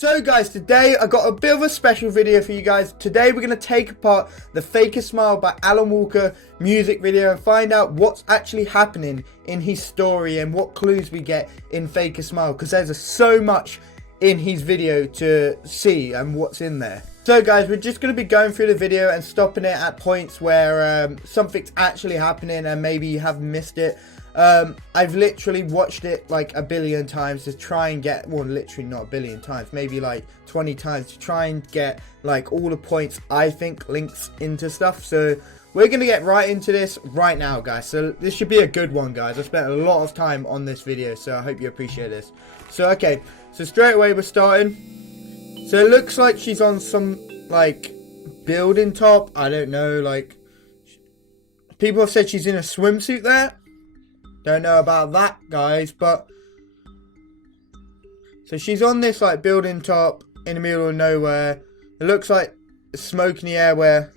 So guys, today I got a bit of a special video for you guys. Today we're going to take apart the Fake a Smile by Alan Walker music video and find out what's actually happening in his story and what clues we get in Fake a Smile, because there's so much in his video to see and what's in there. So guys, we're just going to be going through the video and stopping it at points where something's actually happening and maybe you have missed it. I've literally watched it like a billion times to try and get, well, literally not a billion times, maybe like 20 times to try and get like all the points I think links into stuff. So we're going to get right into this right now, guys. So this should be a good one, guys. I spent a lot of time on this video, so I hope you appreciate this. So okay, so straight away we're starting. So it looks like she's on some like building top. I don't know, like people have said she's in a swimsuit there. Don't know about that, guys, but so she's on this like building top in the middle of nowhere. It looks like smoke in the air where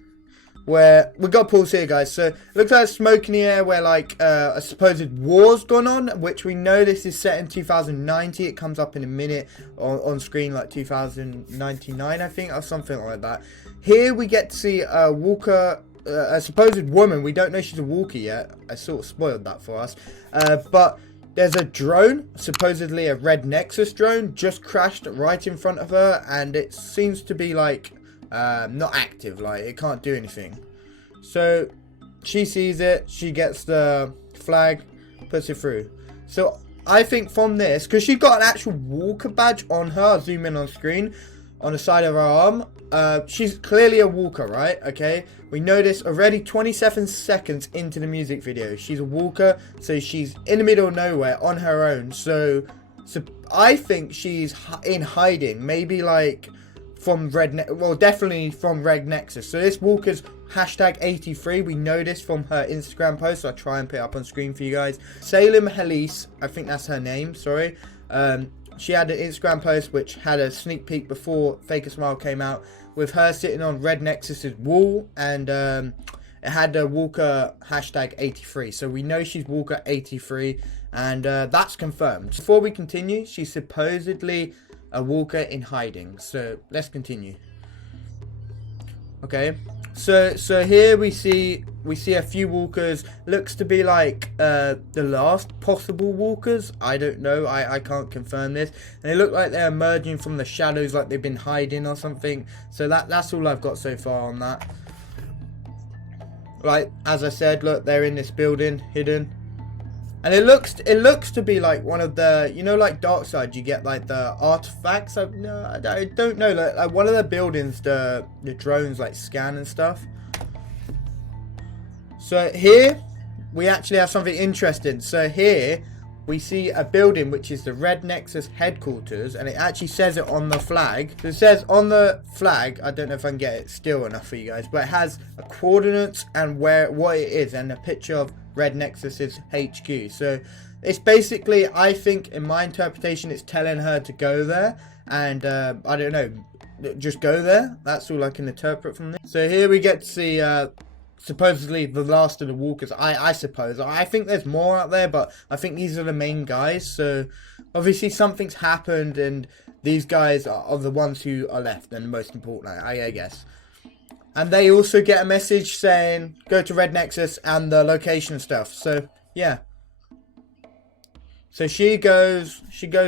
we got pause here, guys. So it looks like smoke in the air where like a supposed war's gone on, which we know this is set in 2090. It comes up in a minute on screen, like 2099, I think, or something like that. Here we get to see Walker. A supposed woman. We don't know she's a walker yet. I sort of spoiled that for us. But there's a drone, supposedly a Red Nexus drone, just crashed right in front of her, and it seems to be like not active, like it can't do anything. So she sees it, she gets the flag, puts it through. So I think from this, because she's got an actual walker badge on her, I'll zoom in on screen, on the side of her arm. She's clearly a walker, right? Okay, we know this already 27 seconds into the music video. She's a walker, so she's in the middle of nowhere on her own. So I think she's in hiding, maybe like from definitely from Red Nexus. So this walker's hashtag 83. We know this from her Instagram post, so I'll try and put it up on screen for you guys. Salem Halise, I think that's her name, sorry. She had an Instagram post which had a sneak peek before Fake a Smile came out, with her sitting on Red Nexus's wall, and it had a Walker hashtag 83. So we know she's Walker 83, and that's confirmed. Before we continue, she's supposedly a Walker in hiding. So let's continue. Okay, so here we see a few walkers. Looks to be like the last possible walkers. I don't know, I can't confirm this, and they look like they're emerging from the shadows, like they've been hiding or something. So that's all I've got so far on that. Right, as I said, look, they're in this building hidden, and it looks to be like one of the, you know, like Dark Side, you get like the artifacts. I don't know, like one of the buildings the drones like scan and stuff. So here we actually have something interesting. So here we see a building which is the Red Nexus headquarters, and it actually says it on the flag. So it says on the flag, I don't know if I can get it still enough for you guys, but it has a coordinates and what it is, and a picture of Red Nexus's HQ. So it's basically, I think in my interpretation, it's telling her to go there, and I don't know, just go there. That's all I can interpret from this. So here we get to see supposedly the last of the walkers. I suppose. I think there's more out there, but I think these are the main guys. So obviously something's happened, and these guys are the ones who are left and most important, I guess. And they also get a message saying go to Red Nexus and the location stuff. So yeah. So she goes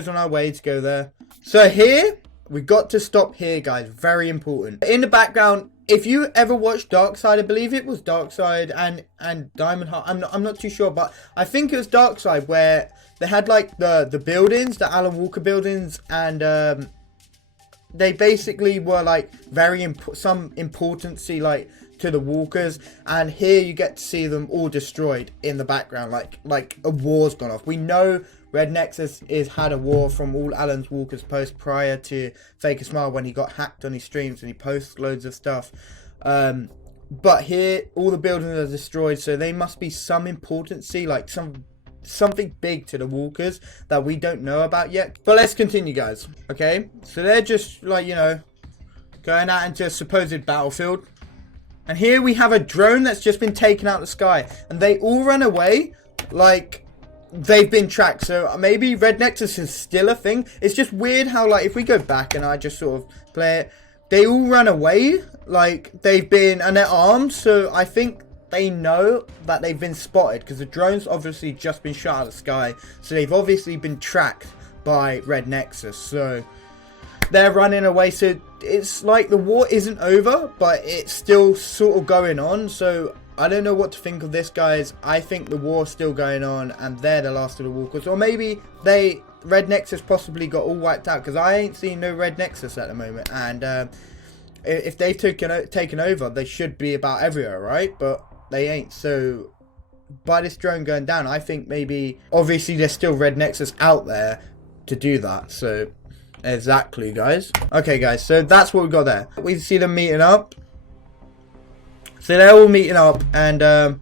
on her way to go there. So here we got to stop here, guys. Very important. In the background, if you ever watched Dark Side, I believe it was Dark Side and Diamond Heart. I'm not too sure, but I think it was Dark Side where they had like the buildings, the Alan Walker buildings, and they basically were like some importancy like to the walkers, and here you get to see them all destroyed in the background, like a war's gone off. We know Red Nexus had a war from all Alan Walker's posts prior to Fake a Smile, when he got hacked on his streams and he posts loads of stuff. But here all the buildings are destroyed, so they must be some importancy, like something big to the walkers that we don't know about yet. But let's continue, guys. Okay, so they're just like, you know, going out into a supposed battlefield, and here we have a drone that's just been taken out of the sky, and they all run away like they've been tracked. So maybe Red Nexus is still a thing. It's just weird how, like, if we go back and I just sort of play it, they all run away. Like, they've been, and they're armed. So I think they know that they've been spotted because the drone's obviously just been shot out of the sky. So they've obviously been tracked by Red Nexus. So they're running away. So it's like the war isn't over, but it's still sort of going on. So I don't know what to think of this, guys. I think the war's still going on and they're the last of the walkers. Or maybe Red Nexus possibly got all wiped out, because I ain't seen no Red Nexus at the moment. And if they've taken over, they should be about everywhere, right? But they ain't. So by this drone going down, I think maybe, obviously there's still Red Nexus out there to do that. So exactly, guys. Okay, guys, so that's what we got there. We see them meeting up. So they're all meeting up, and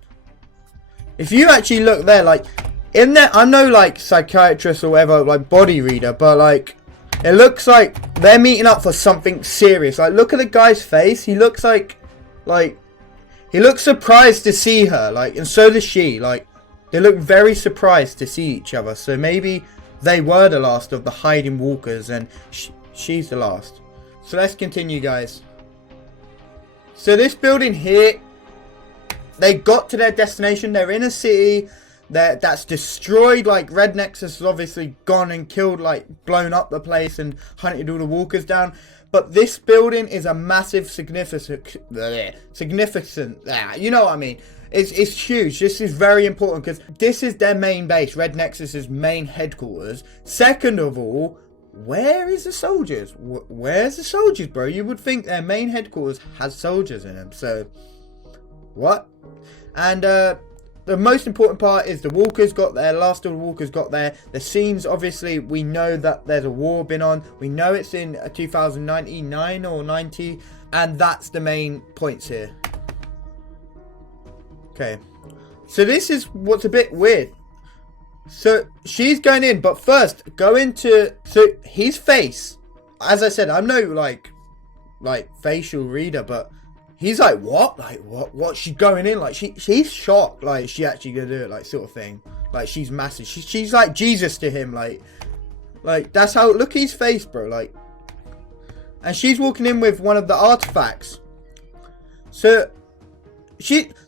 if you actually look there, like, in there, I'm no, like, psychiatrist or whatever, like, body reader, but, like, it looks like they're meeting up for something serious. Like, look at the guy's face. He looks like, he looks surprised to see her, like, and so does she. Like, they look very surprised to see each other. So maybe they were the last of the hiding walkers, and she's the last. So let's continue, guys. So this building here, they got to their destination. They're in a city that's destroyed. Like, Red Nexus has obviously gone and killed, like, blown up the place and hunted all the walkers down. But this building is a massive, significant, you know what I mean. It's huge. This is very important because this is their main base, Red Nexus's main headquarters. Second of all, where is the soldiers? Where's the soldiers, bro? You would think their main headquarters has soldiers in them. So, what? And the most important part is the walkers got there. Last of the walkers got there. The scenes, obviously, we know that there's a war been on. We know it's in 2099 or 90. And that's the main points here. Okay. So this is what's a bit weird. So she's going in, but first go into, so his face, as I said, I'm no like facial reader, but he's like, what? Like, what? She's going in, like, she's shocked, like, she actually gonna do it, like, sort of thing. Like, she's massive. She's like Jesus to him, like that's how, look at his face, bro, like. And she's walking in with one of the artifacts. So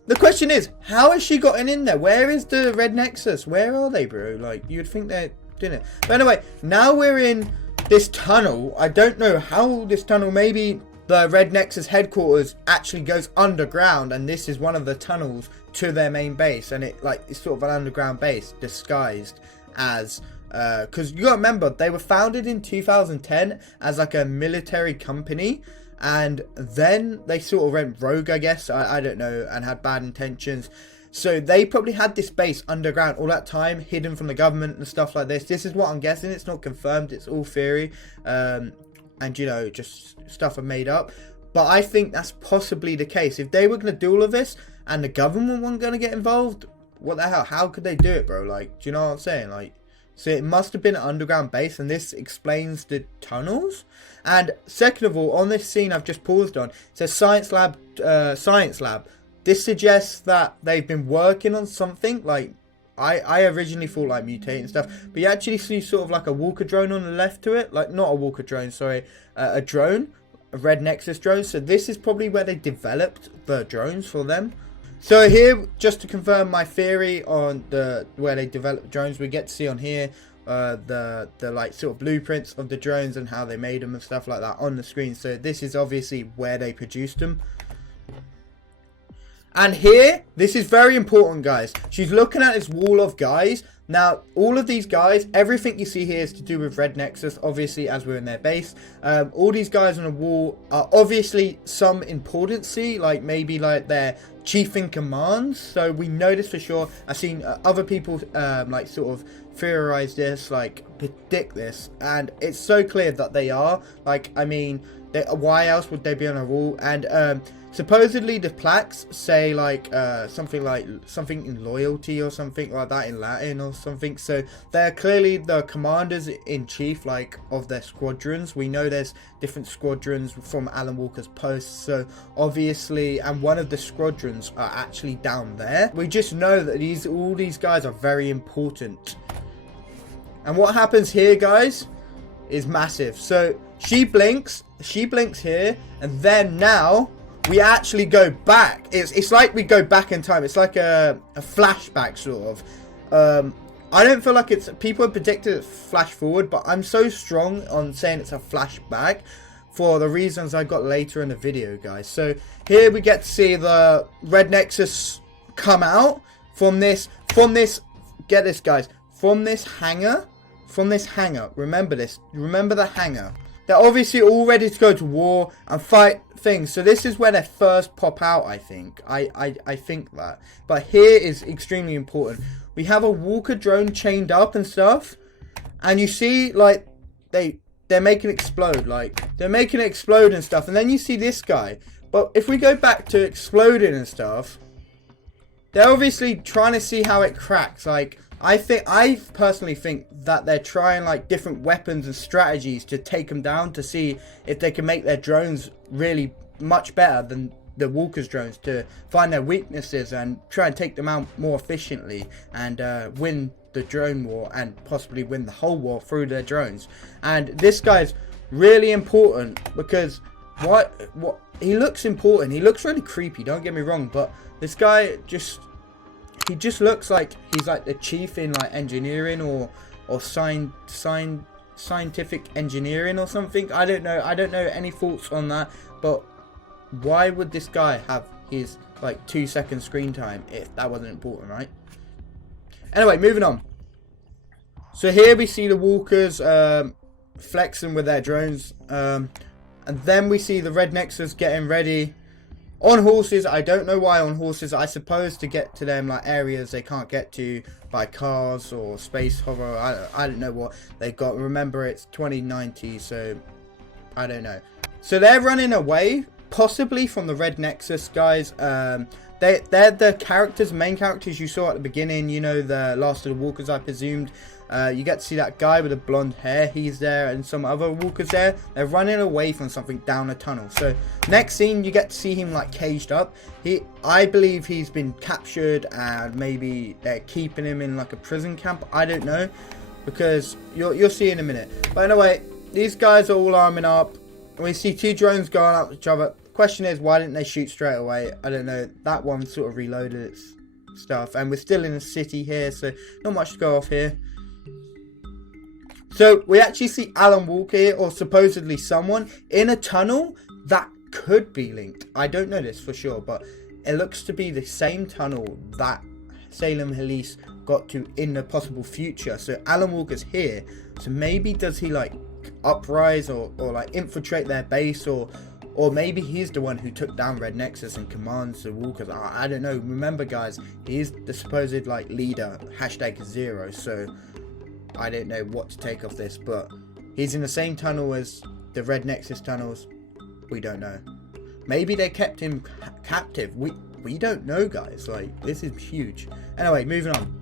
the question is, how has she gotten in there? Where is the Red Nexus? Where are they, bro? Like, you'd think they're doing it. But anyway, now we're in this tunnel. I don't know how this tunnel, maybe the Red Nexus headquarters actually goes underground, and this is one of the tunnels to their main base, and it's sort of an underground base disguised as, because you gotta remember, they were founded in 2010 as like a military company. And then they sort of went rogue, I guess. I don't know, and had bad intentions. So they probably had this base underground all that time, hidden from the government and stuff like this. This is what I'm guessing. It's not confirmed. It's all theory. And, you know, just stuff I made up. But I think that's possibly the case. If they were going to do all of this and the government weren't going to get involved, what the hell? How could they do it, bro? Like, do you know what I'm saying? Like, so it must have been an underground base, and this explains the tunnels. And second of all, on this scene I've just paused on, it says science lab. This suggests that they've been working on something. Like, I originally thought like mutate and stuff, but you actually see sort of like a walker drone on the left to it. Like, not a walker drone, sorry, a drone, a Red Nexus drone. So this is probably where they developed the drones for them. So here, just to confirm my theory on where they developed drones, we get to see on here the like sort of blueprints of the drones and how they made them and stuff like that on the screen. So this is obviously where they produced them. And here, this is very important, guys. She's looking at this wall of guys. Now, all of these guys, everything you see here is to do with Red Nexus, obviously, as we're in their base. All these guys on the wall are obviously some importancy, like maybe like their chief in command. So we know this for sure. I've seen other people like sort of theorize this, like predict this. And it's so clear that they are. Like, I mean, why else would they be on a wall? And supposedly the plaques say like something in loyalty or something like that in Latin or something. So they're clearly the commanders in chief, like, of their squadrons. We know there's different squadrons from Alan Walker's post, so obviously, and one of the squadrons are actually down there. We just know that all these guys are very important. And what happens here, guys, is massive. So she blinks here, and then now we actually go back. It's like we go back in time. It's like a flashback, sort of. I don't feel like it's... People have predicted it's flash forward, but I'm so strong on saying it's a flashback for the reasons I got later in the video, guys. So here we get to see the Red Nexus come out from this... Get this, guys. From this hangar. Remember this. Remember the hangar. They're obviously all ready to go to war and fight things. So this is where they first pop out, I think. I think that. But here is extremely important. We have a Walker drone chained up and stuff. And you see, like, they're making it explode. Like, they're making it explode and stuff. And then you see this guy. But if we go back to exploding and stuff, they're obviously trying to see how it cracks. Like, I personally think that they're trying like different weapons and strategies to take them down, to see if they can make their drones really much better than the Walker's drones, to find their weaknesses and try and take them out more efficiently and win the drone war and possibly win the whole war through their drones. And this guy's really important because what he looks important. He looks really creepy, don't get me wrong, but this guy just... He just looks like he's like the chief in like engineering or scientific engineering or something. I don't know any thoughts on that, but why would this guy have his like 2-second screen time if that wasn't important, right? Anyway, moving on. So here we see the Walkers flexing with their drones, and then we see the Red Nexus getting ready on horses. I don't know why on horses. I suppose to get to them like areas they can't get to by cars or space hover. I don't know what they got. Remember, it's 2090, so I don't know. So they're running away, possibly from the Red Nexus, guys. They're the characters, main characters you saw at the beginning. You know, the last of the Walkers, I presumed. You get to see that guy with the blonde hair. He's there, and some other Walkers there. They're running away from something down a tunnel. So next scene, you get to see him like caged up. I believe he's been captured, and maybe they're keeping him in like a prison camp. I don't know, because you'll see in a minute. But anyway, these guys are all arming up. We see 2 drones going up each other. Question is, why didn't they shoot straight away? I don't know. That one sort of reloaded its stuff, and we're still in a city here, so not much to go off here. So we actually see Alan Walker here, or supposedly someone, in a tunnel that could be linked. I don't know this for sure, but it looks to be the same tunnel that Salem Police got to in the possible future. So Alan Walker's here. So maybe does he like uprise or like infiltrate their base, or maybe he's the one who took down Red Nexus and commands the Walkers. I don't know. Remember, guys, he's the supposed like leader, #0. So I don't know what to take of this, but he's in the same tunnel as the Red Nexus tunnels. We don't know. Maybe they kept him captive. We don't know, guys. Like, this is huge. Anyway, moving on.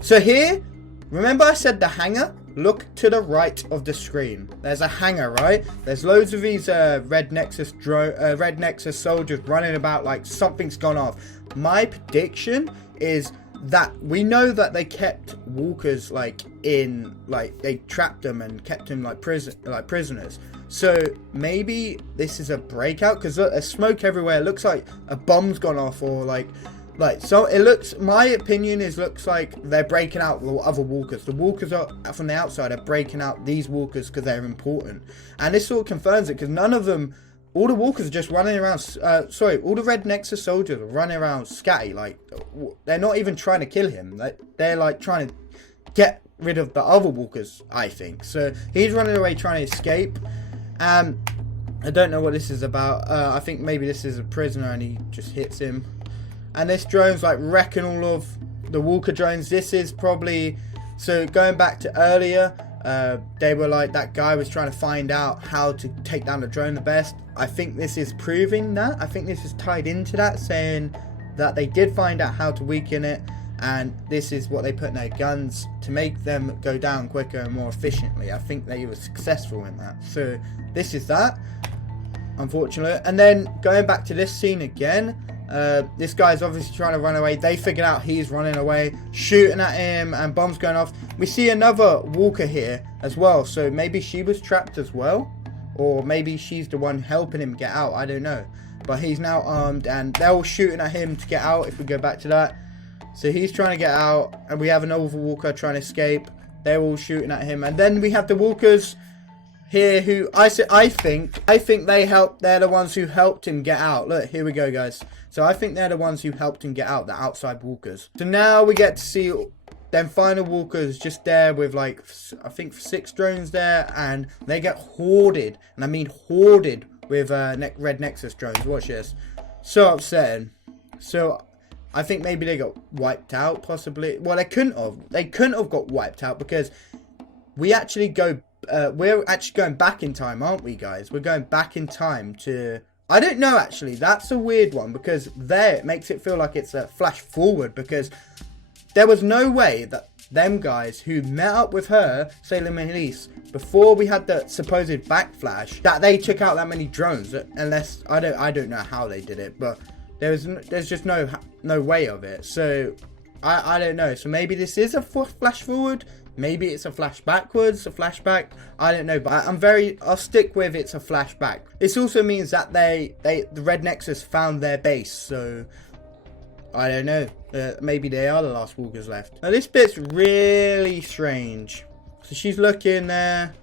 So here, remember I said the hangar? Look to the right of the screen. There's a hangar, right? There's loads of these Red Nexus soldiers running about like something's gone off. My prediction is that we know that they kept Walkers like in, like they trapped them and kept them like prisoners. So maybe this is a breakout, because there's smoke everywhere. It looks like a bomb's gone off, or like so it looks, my opinion is, looks like they're breaking out the other Walkers. The Walkers are from the outside are breaking out these Walkers because they're important, and this sort of confirms it, because none of them, all the Walkers are just running around, all the Red Nexus soldiers are running around scatty, like, they're not even trying to kill him. They're like trying to get rid of the other Walkers, I think. So he's running away trying to escape. I don't know what this is about. I think maybe this is a prisoner and he just hits him. And this drone's like wrecking all of the Walker drones. This is probably, so going back to earlier, They were like, that guy was trying to find out how to take down the drone the best. I think this is proving that. I think this is tied into that, saying that they did find out how to weaken it, and this is what they put in their guns to make them go down quicker and more efficiently. I think they were successful in that. So this is that, unfortunately. And then going back to this scene again, this guy's obviously trying to run away. They figured out he's running away, shooting at him, and bombs going off. We see another walker here as well, so maybe she was trapped as well, or maybe she's the one helping him get out. I don't know, but he's now armed and they're all shooting at him to get out. If we go back to that, so he's trying to get out, and we have another walker trying to escape. They're all shooting at him, and then we have the walkers here who I think they're the ones who helped him get out. Look, here we go, guys. So I think they're the ones who helped him get out, the outside walkers. So now we get to see them final walkers just there with, like, I think 6 drones there, and they get hoarded, and I mean hoarded, with red Nexus drones. Watch this. So upsetting. So I think maybe they got wiped out, possibly. Well, they couldn't have got wiped out, because we actually go. We're actually going back in time, aren't we, guys? We're going back in time to... I don't know, actually. That's a weird one, because there it makes it feel like it's a flash forward, because there was no way that them guys who met up with her, Salem and Elise, before we had the supposed backflash, that they took out that many drones. Unless I don't know how they did it, but there's just no way of it. So I don't know. So maybe this is a flash forward. Maybe it's a flash backwards, a flashback. I don't know, but I'll stick with it's a flashback. This also means that the Red Nexus found their base, so I don't know. Maybe they are the last walkers left. Now this bit's really strange. So she's looking there.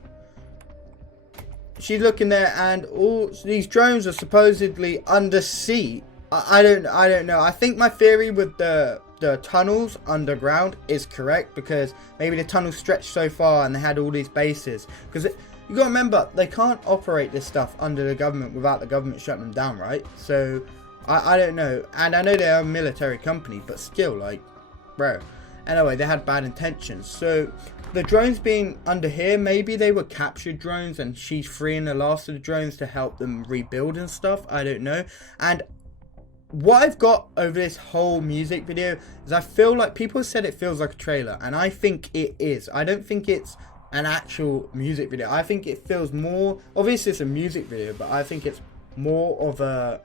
And all these drones are supposedly under sea. I don't know. I think my theory with the tunnels underground is correct, because maybe the tunnels stretched so far and they had all these bases. Because you gotta remember, they can't operate this stuff under the government without the government shutting them down, right? So I don't know. And I know they are a military company, but still, like, bro. Anyway, they had bad intentions. So the drones being under here, maybe they were captured drones and she's freeing the last of the drones to help them rebuild and stuff. I don't know. And what I've got over this whole music video is I feel like people said it feels like a trailer, and I think it is. I don't think it's an actual music video. I think it feels more, obviously it's a music video, but I think it's more of a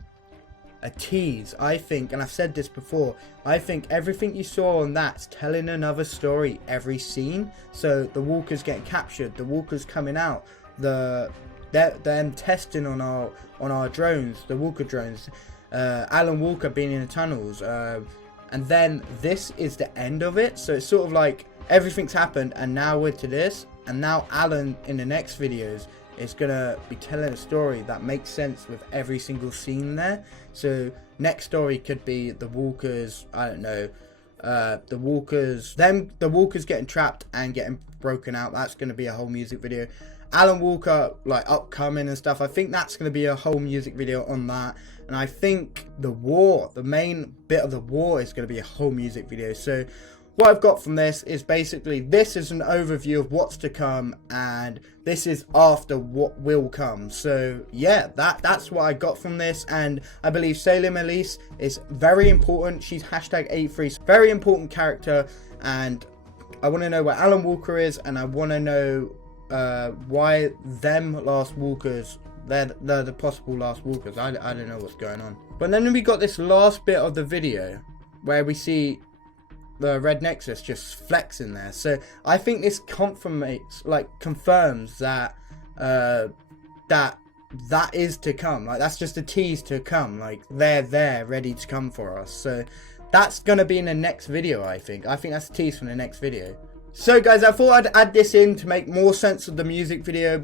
tease. I think, and I've said this before, I think everything you saw on that's telling another story every scene. So the walkers getting captured, the walkers coming out, them testing on our drones, the walker drones, Alan Walker being in the tunnels, and then this is the end of it. So it's sort of like everything's happened and now we're to this, and now Alan in the next videos is gonna be telling a story that makes sense with every single scene there. So next story could be the walkers, I don't know, the walkers getting trapped and getting broken out. That's gonna be a whole music video. Alan Walker like upcoming and stuff, I think that's going to be a whole music video on that. And I think the main bit of the war is going to be a whole music video. So what I've got from this is basically, this is an overview of what's to come, and this is after what will come. So yeah, that's what I got from this. And I believe Salem Elise is very important. She's #83, very important character, and I want to know where Alan Walker is, and I want to know why them last walkers, they're the possible last walkers. I don't know what's going on. But then we got this last bit of the video where we see the Red Nexus just flexing there. So I think this confirms that that is to come. Like, that's just a tease to come. Like, they're there ready to come for us. So that's gonna be in the next video. I think that's a tease from the next video. So guys, I thought I'd add this in to make more sense of the music video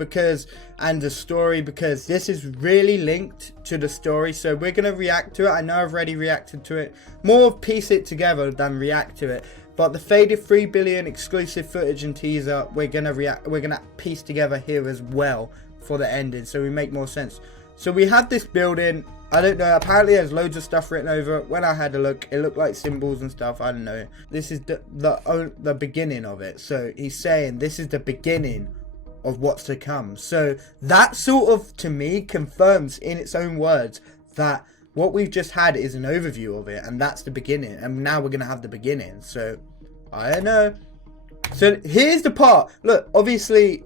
and the story, because this is really linked to the story. So we're going to react to it. I know I've already reacted to it. More piece it together than react to it. But the faded 3 billion exclusive footage and teaser, we're going to piece together here as well for the ending, so we make more sense. So we had this building. I don't know, apparently there's loads of stuff written over it. When I had a look, it looked like symbols and stuff. I don't know. This is the beginning of it. So he's saying this is the beginning of what's to come. So that sort of, to me, confirms in its own words that what we've just had is an overview of it, and that's the beginning. And now we're going to have the beginning. So, I don't know. So here's the part. Look, obviously,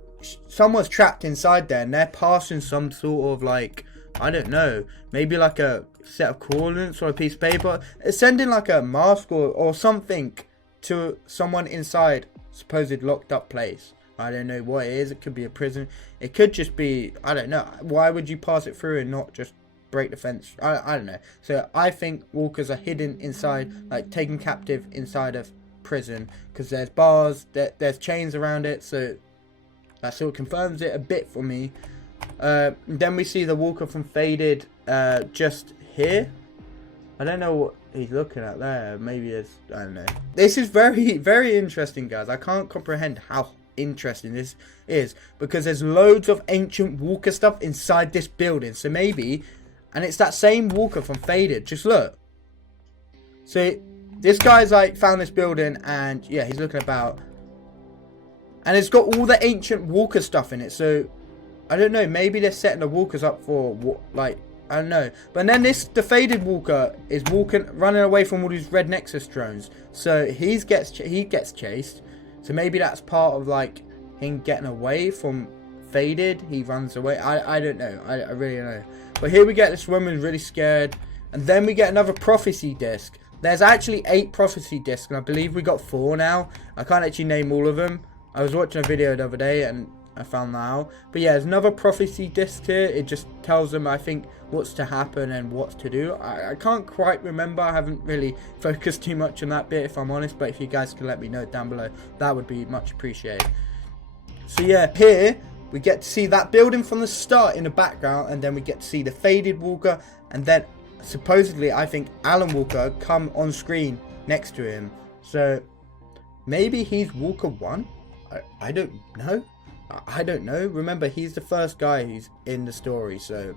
someone's trapped inside there, and they're passing some sort of, like, I don't know, maybe like a set of coordinates or a piece of paper. It's sending like a mask or something to someone inside supposed locked up place. I don't know what it is. It could be a prison. It could just be, I don't know. Why would you pass it through and not just break the fence? I don't know. So I think walkers are hidden inside, like taken captive inside of prison, because there's bars, there's chains around it. So that sort of confirms it a bit for me. Then we see the walker from Faded just here. I don't know what he's looking at there. Maybe it's, I don't know. This is very, very interesting, guys. I can't comprehend how interesting this is, because there's loads of ancient walker stuff inside this building. So maybe, and it's that same walker from Faded. Just look. So this guy's like found this building, and yeah, he's looking about, and it's got all the ancient walker stuff in it. So I don't know, maybe they're setting the walkers up for what, like, I don't know. But then the Faded walker is running away from all these Red Nexus drones. So he gets chased. So maybe that's part of like him getting away from Faded. He runs away. I don't know. I really don't know. But here we get this woman really scared, and then we get another prophecy disc. There's actually 8 prophecy discs, and I believe we got 4 now. I can't actually name all of them. I was watching a video the other day and I found that out. But yeah, there's another prophecy disc here. It just tells them, I think, what's to happen and what's to do. I can't quite remember. I haven't really focused too much on that bit, if I'm honest. But if you guys can let me know down below, that would be much appreciated. So yeah, here we get to see that building from the start in the background, and then we get to see the Faded walker, and then supposedly I think Alan Walker come on screen next to him. So maybe he's Walker 1. I don't know. I don't know. Remember, he's the first guy who's in the story, so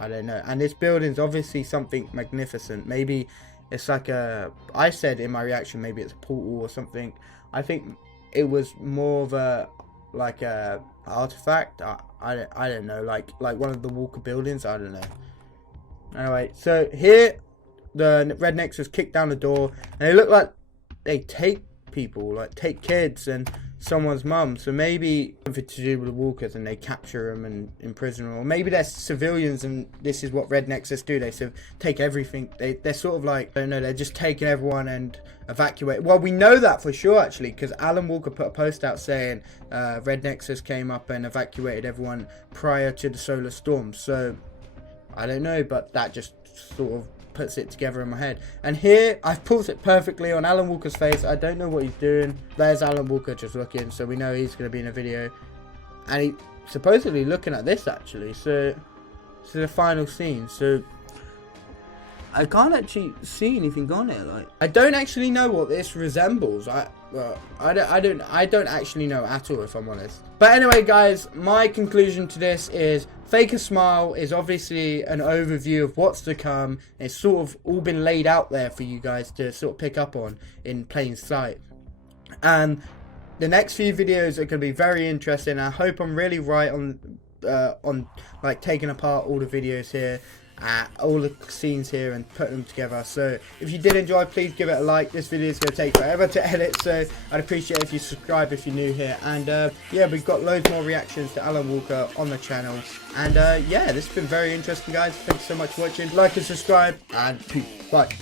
I don't know. And this building's obviously something magnificent. Maybe it's like a, I said in my reaction, maybe it's a portal or something. I think it was more of a, like a artifact. I don't know, like one of the Walker buildings. I don't know. Anyway, so here the Red Nexus kicked down the door, and it looked like they take people, like take kids and someone's mum. So maybe something to do with the walkers, and they capture them and imprison them. Or maybe they're civilians, and this is what Red Nexus do. They sort of take everything. They're sort of like, I don't know, they're just taking everyone and evacuate. Well, we know that for sure, actually, because Alan Walker put a post out saying Red Nexus came up and evacuated everyone prior to the solar storm. So I don't know, but that just sort of puts it together in my head. And here I've pulled it perfectly on Alan Walker's face. I don't know what he's doing. There's Alan Walker just looking, so we know he's going to be in a video, and he's supposedly looking at this actually. So this is the final scene. So I can't actually see anything on it. Like, I don't actually know what this resembles. I don't actually know at all, if I'm honest. But anyway, guys, my conclusion to this is Fake a Smile is obviously an overview of what's to come. It's sort of all been laid out there for you guys to sort of pick up on in plain sight. And the next few videos are going to be very interesting. I hope I'm really right on like taking apart all the videos here, all the scenes here, and putting them together. So if you did enjoy, please give it a like. This video is going to take forever to edit, so I'd appreciate if you subscribe if you're new here. And yeah, we've got loads more reactions to Alan Walker on the channel. And yeah, this has been very interesting, guys. Thanks so much for watching. Like and subscribe, and peace. Bye.